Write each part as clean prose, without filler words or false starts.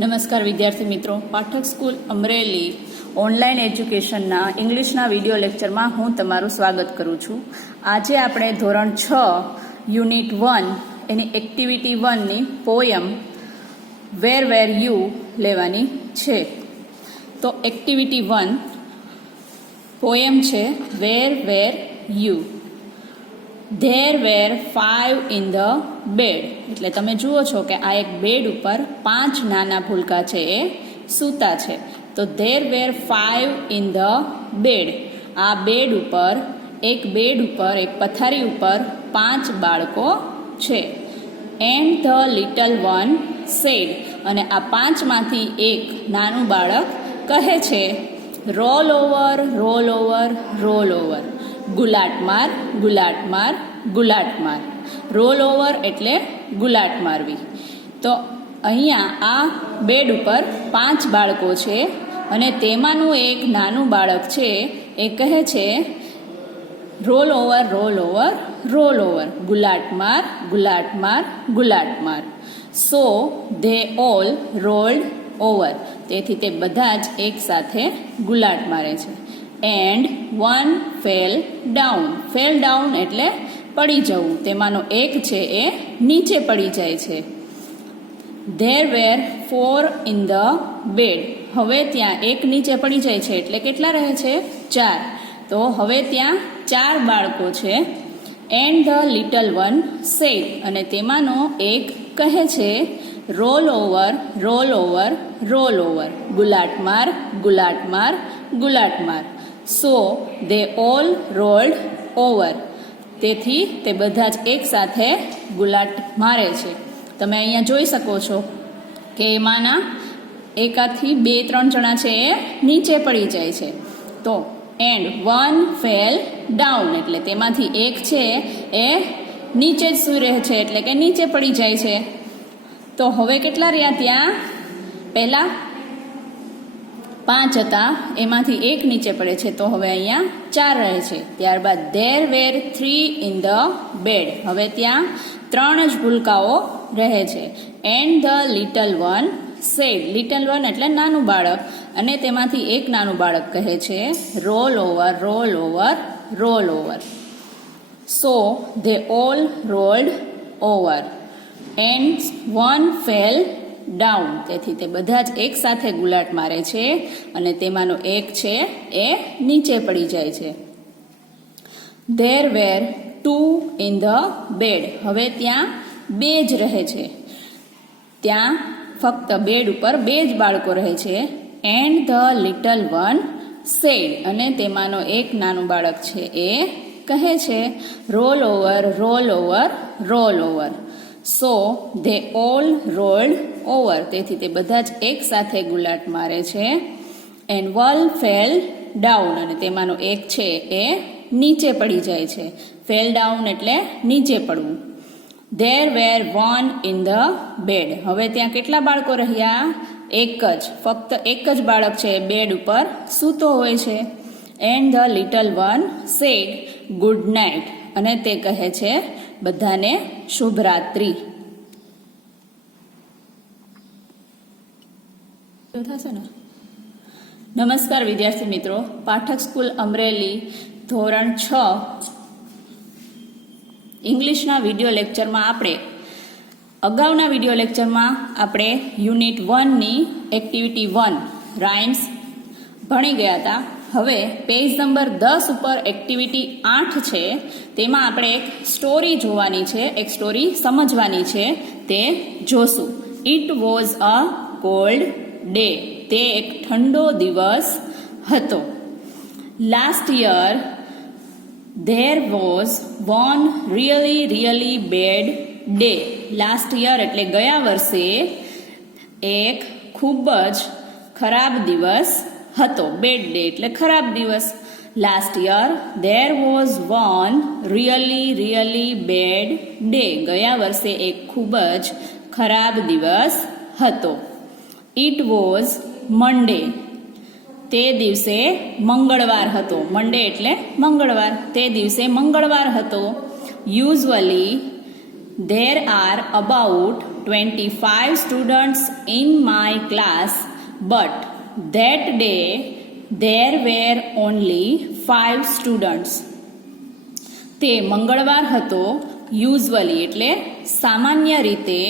નમસ્કાર વિદ્યાર્થી મિત્રો, પાઠક સ્કૂલ અમરેલી ઓનલાઈન એજ્યુકેશનના ઇંગ્લિશના વિડીયો લેક્ચરમાં હું તમારું સ્વાગત કરું છું. આજે આપણે ધોરણ 6 યુનિટ 1 એની એક્ટિવિટી 1ની પોયમ વેર વેર યુ લેવાની છે. તો એક્ટિવિટી 1 પોયમ છે where where you. There were 5 in the bed. એટલે તમે જુઓ છો કે આ એક બેડ ઉપર 5 નાના ભૂલકા છે, એ સૂતા છે. તો there were 5 in the bed. આ બેડ ઉપર એક પથારી ઉપર 5 બાળકો છે. And the little one said. અને આ 5માંથી એક નાનું બાળક કહે છે roll over roll over roll over. ગુલાટ માર ગુલાટ માર ગુલાટ માર. રોલ ઓવર એટલે ગુલાટ મારવી. તો અહીંયા આ બેડ ઉપર 5 બાળકો છે અને તેમાંનું એક નાનું બાળક છે એ કહે છે roll over roll over roll over. ગુલાટ માર ગુલાટ માર ગુલાટ માર. So they all rolled over. તેથી તે બધા જ એક સાથે ગુલાટ મારે છે. And one fell down. Fell down એટલે પડી જવું. તેમાંનો એક છે એ નીચે પડી જાય છે. There were 4 in the bed. હવે ત્યાં એક નીચે પડી જાય છે એટલે કેટલા રહે છે? 4. તો હવે ત્યાં 4 બાળકો છે. And the little one said. અને તેમાંનો એક કહે છે roll over roll over roll over. ગુલાટ માર ગુલાટ માર ગુલાટ માર. So they all rolled over. તેથી તે બધા જ એક સાથે ગુલાટ મારે છે. તમે અહીંયા જોઈ શકો છો કે એમાંના એકાથી 2-3 જણા છે એ નીચે પડી જાય છે. તો એન્ડ વન ફેલ ડાઉન એટલે તેમાંથી એક છે એ નીચે જ સૂઈ રહે છે એટલે કે નીચે પડી જાય છે. તો હવે કેટલા રહ્યા ત્યાં? પહેલા 5 હતા, એમાંથી એક નીચે પડે છે તો હવે અહીંયા 4 રહે છે. ત્યારબાદ there were 3 in the bed. હવે ત્યાં 3 જ ભૂલકાઓ રહે છે. And the little one said. Little one એટલે નાનું બાળક. અને તેમાંથી એક નાનું બાળક કહે છે roll over roll over roll over. So they all rolled over. And one fell down. તેથી તે બધા જ એક સાથે ગુલાટ મારે છે અને તેમાંનો એક છે એ નીચે પડી જાય છે. There were 2 in the bed. હવે ત્યાં 2 જ રહે છે. ત્યાં ફક્ત બેડ ઉપર 2 જ બાળકો રહે છે. And the little one said. અને તેમાંનો એક નાનું બાળક છે એ કહે છે roll over roll over roll over. So they all rolled over. તેથી તે બધા જ એક સાથે ગુલાટ મારે છે. And one fell down. અને તેમાંનો એક છે એ નીચે પડી જાય છે. ફેલ ડાઉન એટલે નીચે પડવું. There were 1 in the bed. હવે ત્યાં કેટલા બાળકો રહ્યા? એક જ. ફક્ત એક જ બાળક છે બેડ ઉપર સૂતો હોય છે. And the little one said good night. અને તે કહે છે બધાને શુભરાત્રિ. થશે ને? નમસ્કાર વિદ્યાર્થી મિત્રો, પાઠક સ્કૂલ અમરેલી ધોરણ 6 ઇંગ્લિશના વિડીયો લેક્ચરમાં અગાઉના વિડીયો લેક્ચરમાં આપણે યુનિટ 1ની એક્ટિવિટી 1 રાઇમ્સ ભણી ગયા હતા. હવે પેજ નંબર 10 ઉપર એક્ટિવિટી 8 છે. તેમાં આપણે એક સ્ટોરી જોવાની છે, એક સ્ટોરી સમજવાની છે, તે જોશું. It was a cold day. તે એક ઠંડો દિવસ હતો. Last year there was one really really bad day. Last year એટલે ગયા વર્ષે એક ખૂબ જ ખરાબ દિવસ હતો. બેડ ડે એટલે ખરાબ દિવસ. Last year there was one really really bad day. ગયા વર્ષે એક ખૂબ જ ખરાબ દિવસ હતો. It was Monday. તે દિવસે મંગળવાર હતો. મંડે એટલે મંગળવાર. તે દિવસે મંગળવાર હતો. Usually there are about 25 students in my class, but that day there were only 5 students. તે મંગળવાર હતો. યુઝવલી એટલે સામાન્ય રીતે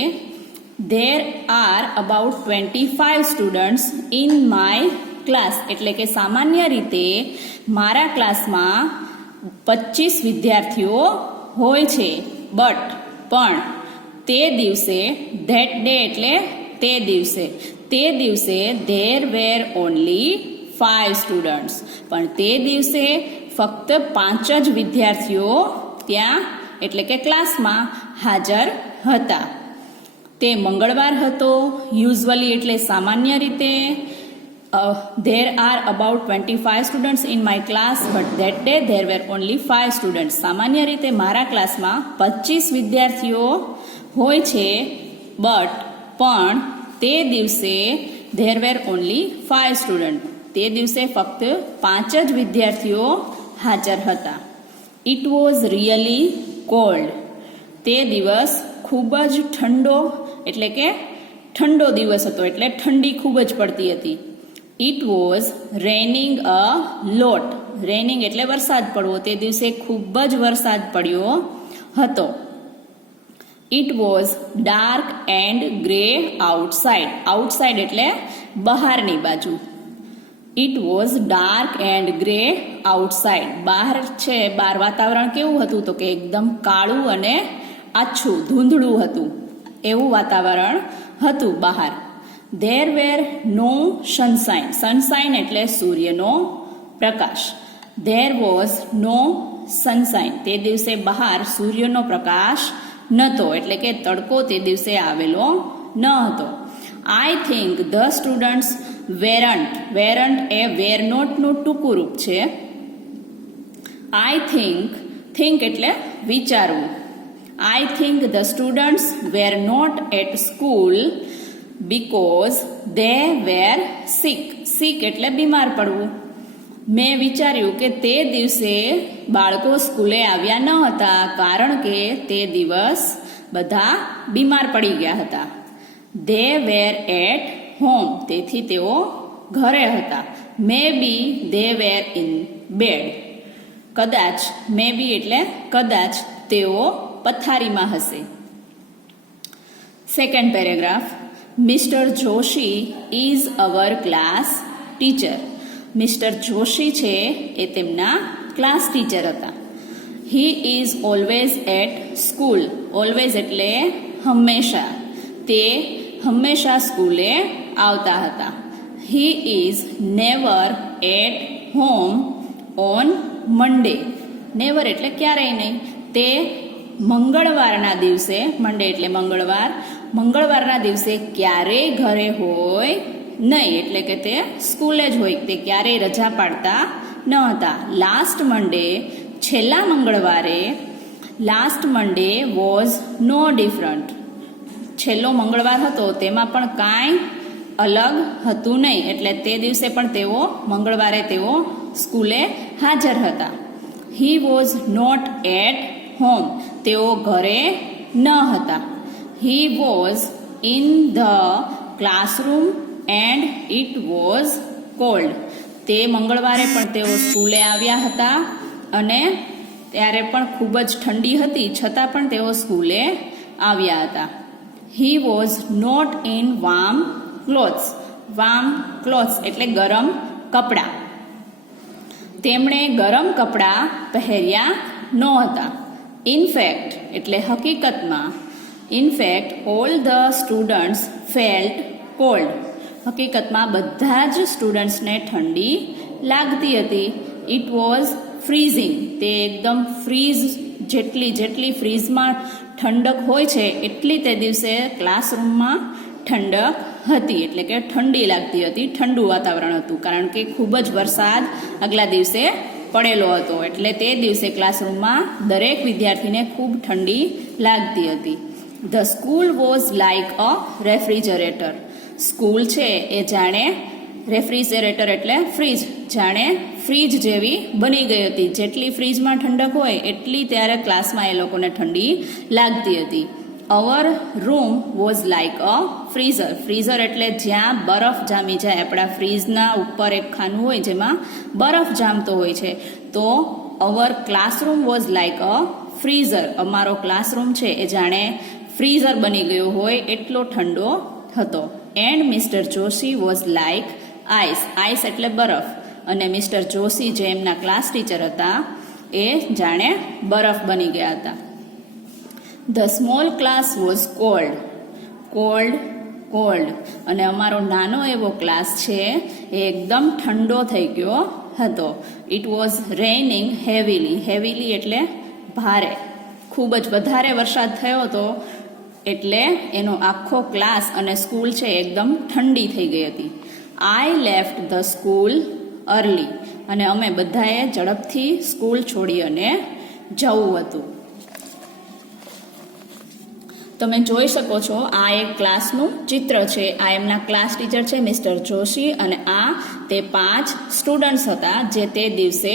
there are about 25 students in my class એટલે કે સામાન્ય રીતે મારા ક્લાસમાં 25 વિદ્યાર્થીઓ હોય છે. બટ પણ તે દિવસે that day એટલે તે દિવસે there were only 5 students પણ તે દિવસે ફક્ત 5 જ વિદ્યાર્થીઓ ત્યાં એટલે કે ક્લાસમાં હાજર હતા. તે મંગળવાર હતો. યુઝવલી એટલે સામાન્ય રીતે there are about 25 students in my class, but that day there were only 5 students. સામાન્ય રીતે મારા ક્લાસમાં 25 વિદ્યાર્થીઓ હોય છે, બટ પણ તે દિવસે there were only 5 students. તે દિવસે ફક્ત 5 જ વિદ્યાર્થીઓ હાજર હતા. It was really cold. તે દિવસ ખૂબ જ ઠંડો એટલે કે ઠંડો દિવસ હતો એટલે ઠંડી ખૂબ જ પડતી હતી. It was raining a lot. Raining એટલે વરસાદ પડવો. તે દિવસે ખૂબ જ વરસાદ પડ્યો હતો. It was dark and grey outside. Outside એટલે બહારની બાજુ. It was dark and grey outside. બહાર છે, બહાર વાતાવરણ કેવું હતું તો કે એકદમ કાળું અને આછું ધૂંધળું હતું એવું વાતાવરણ હતું બહાર. There were no sunshine. Sunshine એટલે સૂર્યનો પ્રકાશ. There was no sunshine. તે દિવસે બહાર સૂર્યનો પ્રકાશ નહોતો એટલે કે તડકો તે દિવસે આવેલો ન હતો. I think the students weren't A were not નું ટૂંકું રૂપ છે. I think એટલે વિચારવું. I think the students were not at school because they were sick એટલે બીમાર પડવું. મેં વિચાર્યું કે તે દિવસે બાળકો સ્કૂલે આવ્યા ન હતા કારણ કે તે દિવસ બધા બીમાર પડી ગયા હતા. They were at home તેથી તેઓ ઘરે હતા. Maybe they were in bed. કદાચ maybe એટલે કદાચ તેઓ પથારીમાં હશે. Second paragraph. Mister Joshi is our class teacher. Mister Joshi છે એ તેમના ક્લાસ ટીચર હતા. He is always at school. Always એટલે હંમેશા. તે હંમેશા સ્કૂલે આવતા હતા. He is never at home on Monday. Never એટલે ક્યારેય નહીં. તે મંગળવારના દિવસે, મંડે એટલે મંગળવારના દિવસે ક્યારેય ઘરે હોય નહીં એટલે કે તે સ્કૂલે જ હોય. તે ક્યારેય રજા પાડતા ન હતા. લાસ્ટ મંડે છેલ્લા મંગળવારે. Last Monday was no different. છેલ્લો મંગળવાર હતો તેમાં પણ કાંઈ અલગ હતું નહીં એટલે તે દિવસે પણ તેઓ મંગળવારે તેઓ સ્કૂલે હાજર હતા. He was not at home. તેઓ ઘરે ન હતા. He was in the classroom and it was cold. તે મંગળવારે પણ તેઓ સ્કૂલે આવ્યા હતા અને ત્યારે પણ ખૂબ જ ઠંડી હતી છતાં પણ તેઓ સ્કૂલે આવ્યા હતા. He was not in warm clothes. Warm clothes એટલે ગરમ કપડાં. તેમણે ગરમ કપડાં પહેર્યા નહોતા. ઇનફેક્ટ એટલે હકીકતમાં. In fact all the students felt cold. હકીકતમાં બધા જ સ્ટુડન્ટ્સને ઠંડી લાગતી હતી. It was freezing. તે એકદમ ફ્રીઝ જેટલી ફ્રીઝમાં ઠંડક હોય છે એટલી તે દિવસે ક્લાસરૂમમાં ઠંડક હતી એટલે કે ઠંડી લાગતી હતી. ઠંડુ વાતાવરણ હતું કારણ કે ખૂબ જ વરસાદ આગલા દિવસે પડેલો હતો એટલે તે દિવસે ક્લાસરૂમમાં દરેક વિદ્યાર્થીને ખૂબ ઠંડી લાગતી હતી. The school was like a refrigerator. School છે એ જાણે રેફ્રિજરેટર એટલે ફ્રીજ. જાણે ફ્રીજ જેવી બની ગઈ હતી. જેટલી ફ્રીજમાં ઠંડક હોય એટલી ત્યારે ક્લાસમાં એ લોકોને ઠંડી લાગતી હતી. Our room was like a freezer. Freezer એટલે જ્યાં બરફ જામી જાય. આપણા ફ્રીઝના ઉપર એક ખાનું હોય જેમાં બરફ જામતો હોય છે. તો our classroom was like a freezer. અમારો ક્લાસરૂમ છે એ જાણે ફ્રીઝર બની ગયો હોય એટલો ઠંડો હતો. And mister Joshi was like ice. Ice એટલે બરફ. અને મિસ્ટર જોશી જે એમના ક્લાસ ટીચર હતા એ જાણે બરફ બની ગયા હતા. The small class was cold. Cold cold. અને અમારો નાનો એવો ક્લાસ છે એ એકદમ ઠંડો થઈ ગયો હતો. It was રેઇનિંગ heavily. હેવીલી એટલે ભારે. ખૂબ જ વધારે વરસાદ થયો હતો એટલે એનો આખો ક્લાસ અને સ્કૂલ છે એકદમ ઠંડી થઈ ગઈ હતી. I left the school early. અને અમે બધાએ ઝડપથી સ્કૂલ છોડી અને જવું હતું. તમે જોઈ શકો છો આ એક ક્લાસનું ચિત્ર છે. આ એમના ક્લાસ ટીચર છે મિસ્ટર જોશી અને આ તે 5 સ્ટુડન્ટ્સ હતા જે તે દિવસે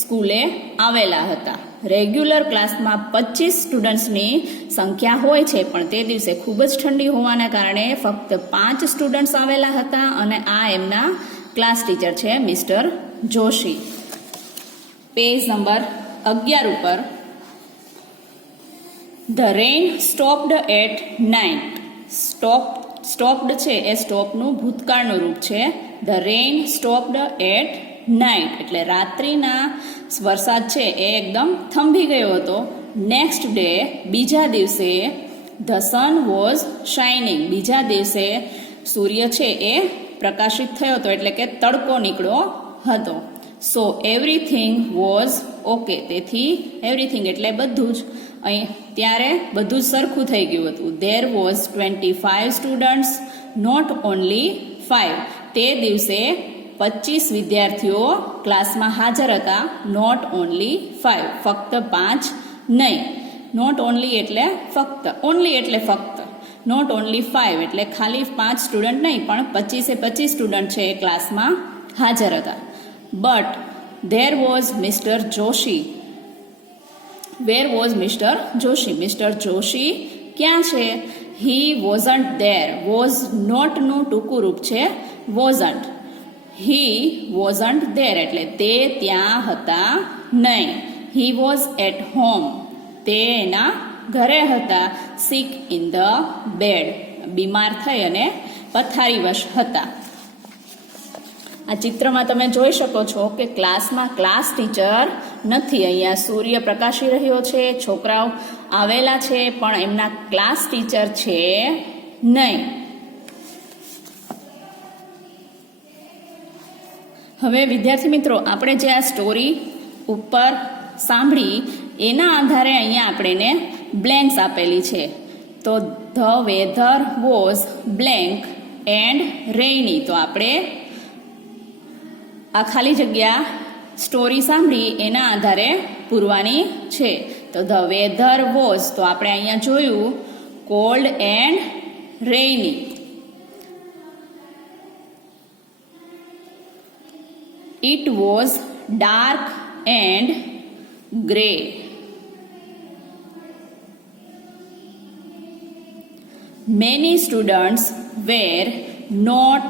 સ્કૂલે આવેલા હતા. રેગ્યુલર ક્લાસમાં 25 સ્ટુડન્ટ્સની સંખ્યા હોય છે પણ તે દિવસે ખૂબ જ ઠંડી હોવાના કારણે ફક્ત 5 સ્ટુડન્ટ્સ આવેલા હતા અને આ એમના ક્લાસ ટીચર છે મિસ્ટર જોશી. પેજ નંબર 11 ઉપર the rain stopped at night. Stopped છે એ સ્ટોપનું ભૂતકાળનું રૂપ છે. The rain stopped at night એટલે રાત્રિના વરસાદ છે એ એકદમ થંભી ગયો હતો. નેક્સ્ટ ડે બીજા દિવસે ધ સન વોઝ શાઇનિંગ. બીજા દિવસે સૂર્ય છે એ પ્રકાશિત થયો હતો એટલે કે તડકો નીકળ્યો હતો. સો એવરીથિંગ વોઝ ઓકે. તેથી એવરીથિંગ એટલે બધું જ. અહીં ત્યારે બધું જ સરખું થઈ ગયું હતું. There was 25 students not only 5. તે દિવસે 25 વિદ્યાર્થીઓ ક્લાસમાં હાજર હતા. નોટ ઓનલી 5 ફક્ત 5 નહીં. નોટ ઓનલી એટલે ફક્ત. ઓનલી એટલે ફક્ત. નોટ ઓનલી 5 એટલે ખાલી 5 સ્ટુડન્ટ નહીં પણ 25 સ્ટુડન્ટ છે એ ક્લાસમાં હાજર હતા. But there was mister Joshi. Where was mister Joshi. Mister Joshi ક્યાં છે? હી વોઝન્ટ ધેર. વોઝ નોટનું ટૂંકું રૂપ છે વોઝન્ટ. હી વોઝન્ટ ધેર એટલે તે ત્યાં હતા નહીં. He was at home. તે એના ઘરે હતા. Sick in the bed. બીમાર થઈ અને પથારીવશ હતા. આ ચિત્રમાં તમે જોઈ શકો છો કે ક્લાસમાં ક્લાસ ટીચર નથી. અહીંયા સૂર્ય પ્રકાશી રહ્યો છે. છોકરાઓ આવેલા છે પણ એમના ક્લાસ ટીચર છે નહીં. હવે વિદ્યાર્થી મિત્રો આપણે જે આ સ્ટોરી ઉપર સાંભળી એના આધારે અહીંયા આપણે બ્લેન્ક્સ આપેલી છે. તો the weather was blank and rainy. તો આપણે આ ખાલી જગ્યા સ્ટોરી સાંભળી એના આધારે પૂરવાની છે. તો ધ વેધર વોઝ તો આપણે અહીંયા જોયું cold and rainy. It was dark and grey. Many students were not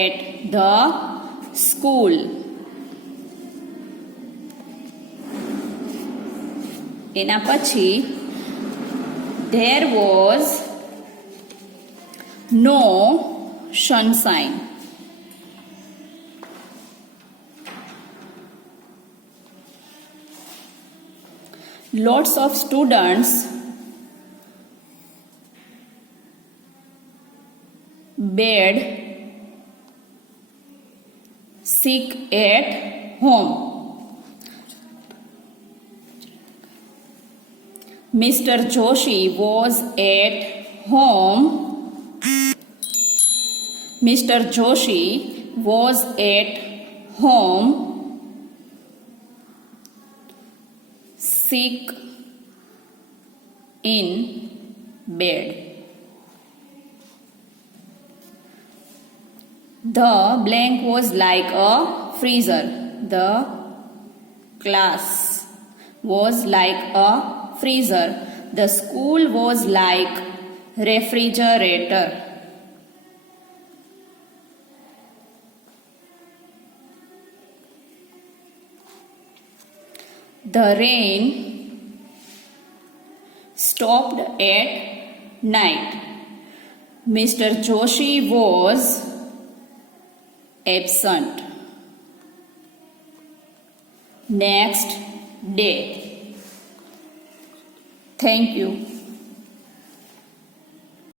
at the school. એના પછી there was no sunshine. Lots of students bed sick at home. Mr. Joshi was at home. Mr. Joshi was at home sick in bed. The blank was like a freezer. The class was like a freezer. The school was like refrigerator. The rain stopped at night. Mr. Joshi was absent. Next day. Thank you.